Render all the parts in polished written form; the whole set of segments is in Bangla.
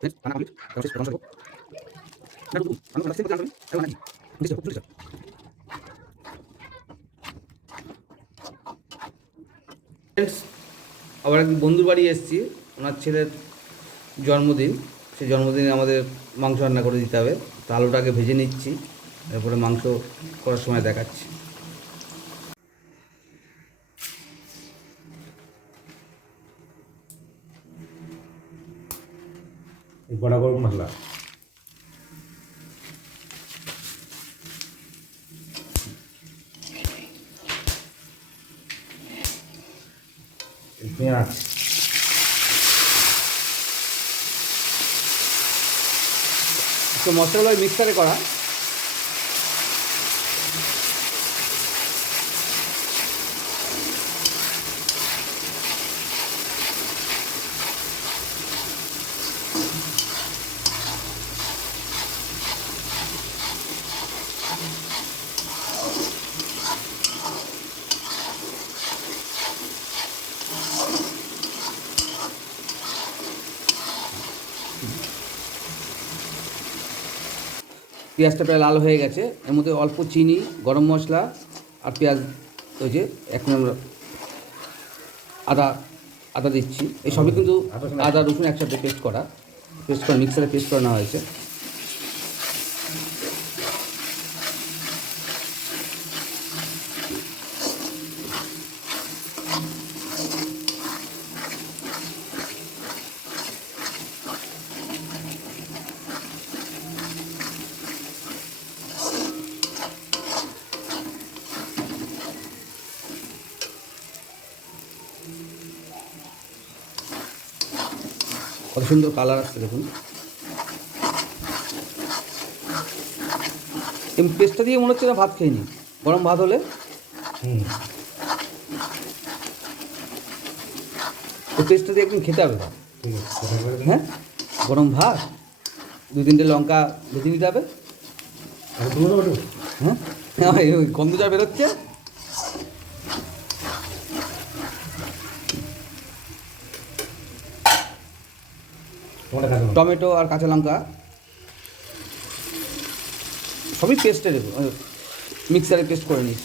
আবার এক বন্ধুর বাড়ি এসেছি, ওনার ছেলের জন্মদিন। সেই জন্মদিনে আমাদের মাংস রান্না করে দিতে হবে। তো আলুটাকে ভেজে নিচ্ছি, এরপরে মাংস করার সময় দেখাচ্ছি। গোটা গরম মশলা পেঁয়াজ তো মশলাগুলো মিক্সারে করা। পেঁয়াজটা প্রায় লাল হয়ে গেছে, এর মধ্যে অল্প চিনি, গরম মশলা আর পেঁয়াজ, ওই যে এখন আমরা আদা আদা দিচ্ছি। এই সবই কিন্তু আদা রসুন একসাথে পেস্ট করা মিক্সারে পেস্ট করে নেওয়া হয়েছে। কত সুন্দর কালার আসছে দেখুন। এই পেস্টটা দিয়ে মনে হচ্ছে না ভাত খেয়ে নি, গরম ভাত হলে। এই পেস্টটা দিয়ে একদিন খেতে হবে। হ্যাঁ, গরম ভাত, 2-3টে লঙ্কা ভেজে নিতে হবে। হ্যাঁ, ওই গন্ধ যা বেরোচ্ছে। টমেটো আর কাঁচা লঙ্কা সবই পেস্টে দেবো, মিক্সারে পেস্ট করে নিস।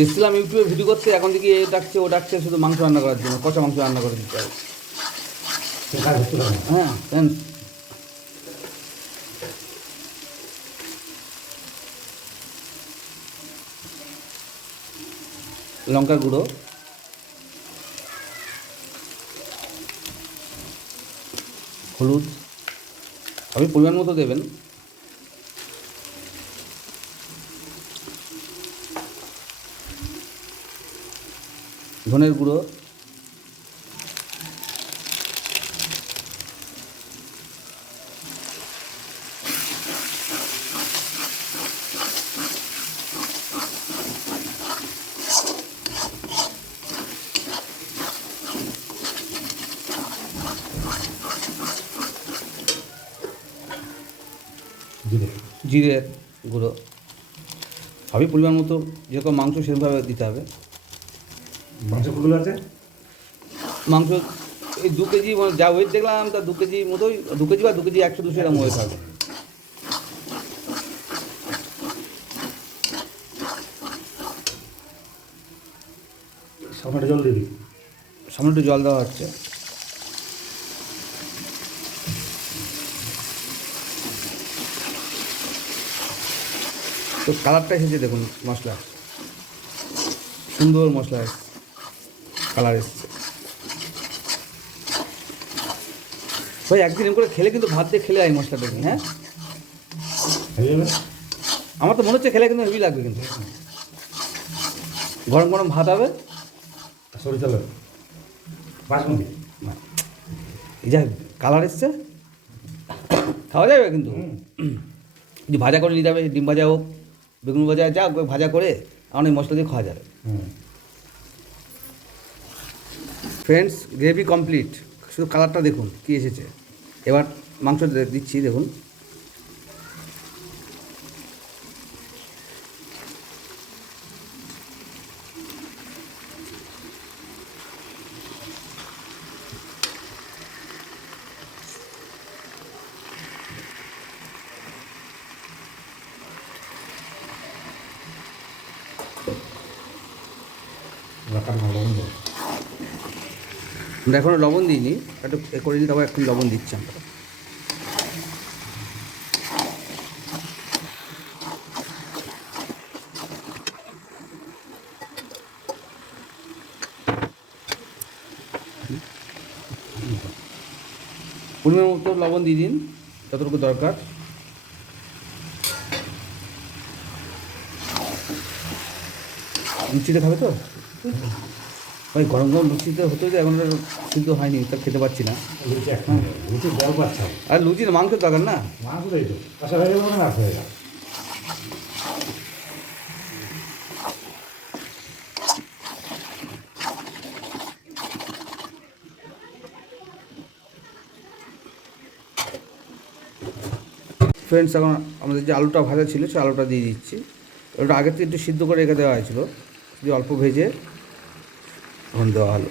এসেছিলাম ইউটিউবে ভিডিও করতে, এখন দেখি এ ডাকছে ও ডাকছে শুধু মাংস রান্না করার জন্য, কষা মাংস রান্না করে দিতে হবে। হ্যাঁ, লঙ্কার গুঁড়ো, হলুদ সবই পরিমাণ মতো দেবেন। ধনের গুঁড়ো, জিরের গুঁড়ো, সবই পরিমাণ মতো, যেরকম মাংস সেরকমভাবে দিতে হবে। মাংস কতগুলো আছে? মাংস এই 2 কেজি, যা ওয়েট দেখলাম তা 2 কেজির মতোই, 2 কেজি বা 2 কেজি 100-200 গ্রাম ওয়েট হবে। সামান্য জল দিবি। সামান্য একটু জল দেওয়া হচ্ছে। তো কালারটা এসেছে দেখুন, মশলা সুন্দর, মশলা কালার এসেছে। ভাই একদিন করে খেলে কিন্তু ভাত দিয়ে খেলে এই মশলাটা দেখুন। হ্যাঁ, আমার তো মনে হচ্ছে খেলে কিন্তু হেভি লাগবে। কিন্তু গরম গরম ভাত হবে, সরিষা তেল বাসমতি, এই যা কালার এসছে, খাওয়া যাবে কিন্তু। যদি ভাজা করে নিতে হবে, ডিম ভাজা হোক, বেগুন ভাজা, যা ভাজা করে আমার এই মশলা দিয়ে খাওয়া যাবে। ফ্রেন্ডস, গ্রেভি কমপ্লিট, শুধু কালারটা দেখুন কী এসেছে। এবার মাংস দিচ্ছি, দেখুন। রাখার ভালো মন্দ আমরা এখনও লবণ দিইনি, একটু এ করে নিই, তারপর একটু লবণ দিচ্ছি আমরা। পরিমাণ মতো লবণ দিয়ে দিন, যতটুকু দরকার। লুচিটা খাবে তো? ওই গরম গরম লুচিতে হতো যে এখন সিদ্ধ হয়নি, তা খেতে পারছি না। লুচি এখন লুচি জল পাচ্ছে আর লুচির মাংসের দরকার না। মাংস দেয় তো কষা হয়ে গেল না হয়ে গেল ফ্রেন্ডস, এখন আমাদের যে আলুটা ভাজা ছিল সে আলুটা দিয়ে দিচ্ছি। ওটা আগে থেকে একটু সিদ্ধ করে রেখে দেওয়া হয়েছিল, যদি অল্প ভেজে এখন দেওয়া হলো।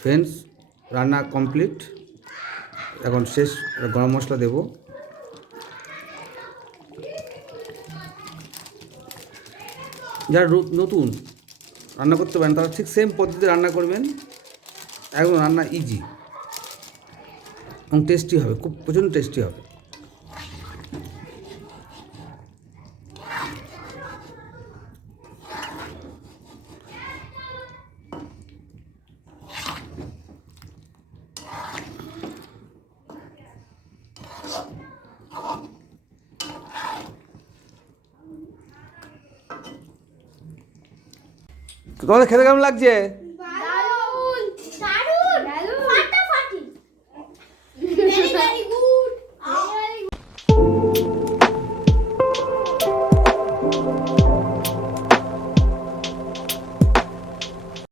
ফ্রেন্ডস, রান্না কমপ্লিট। এখন শেষ গরম মশলা দেব। যারা নতুন রান্না করতে পারেন তারা ঠিক সেম পদ্ধতিতে রান্না করবেন, একদম রান্না ইজি এবং টেস্টি হবে, খুব প্রচণ্ড টেস্টি হবে। তো তোমাদের খেতে কেমন লাগছে?